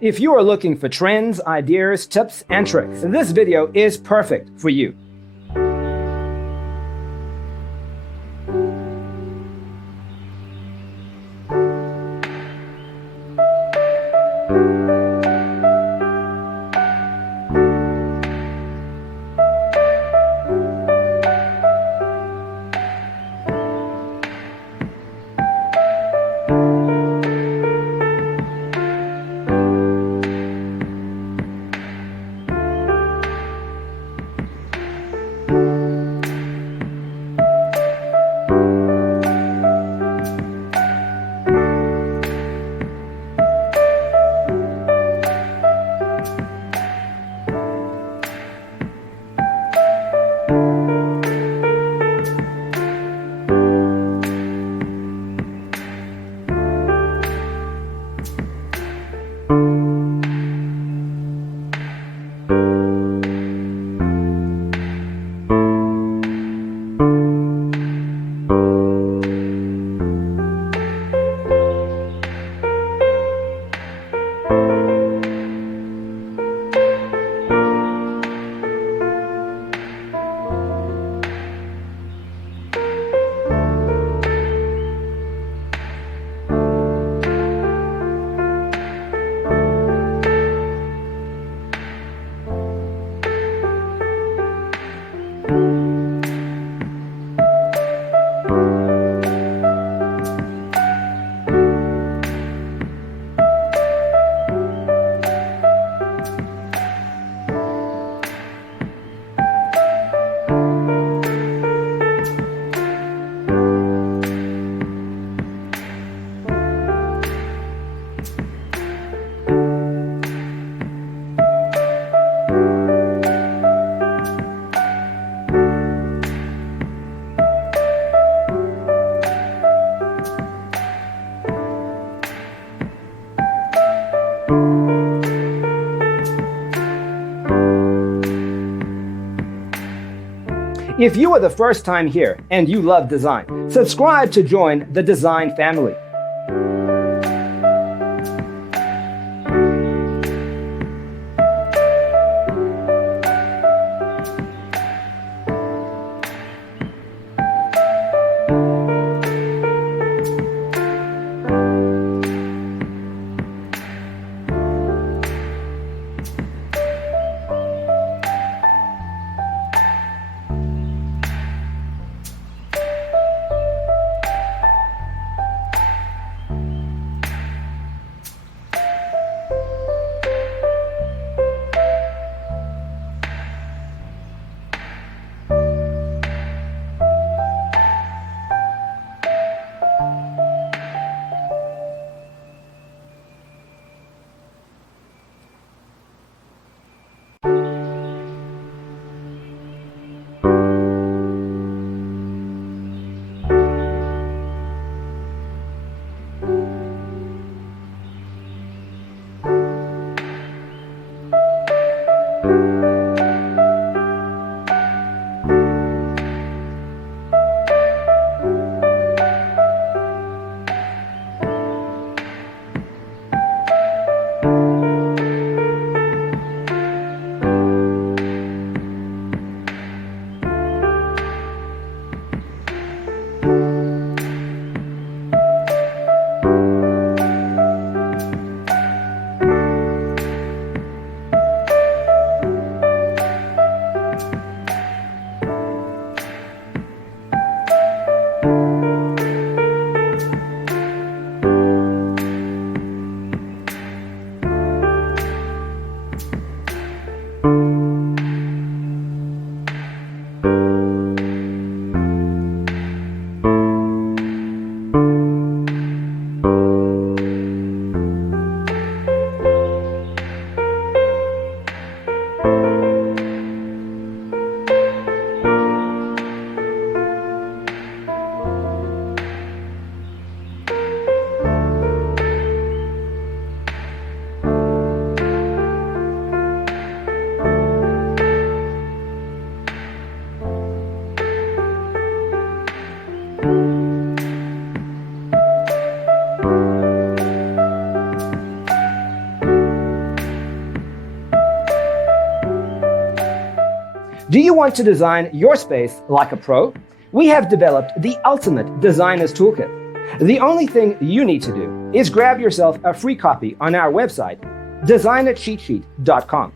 If you are looking for trends, ideas, tips, and tricks, this video is perfect for you. If you are the first time here and you love design, subscribe to join the design family. Do you want to design your space like a pro? We have developed the ultimate designer's toolkit. The only thing you need to do is grab yourself a free copy on our website, designercheatsheet.com.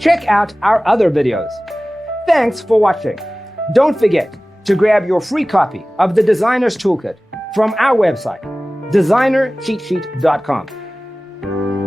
Check out our other videos. Thanks for watching. Don't forget to grab your free copy of the Designer's Toolkit from our website, designercheatsheet.com.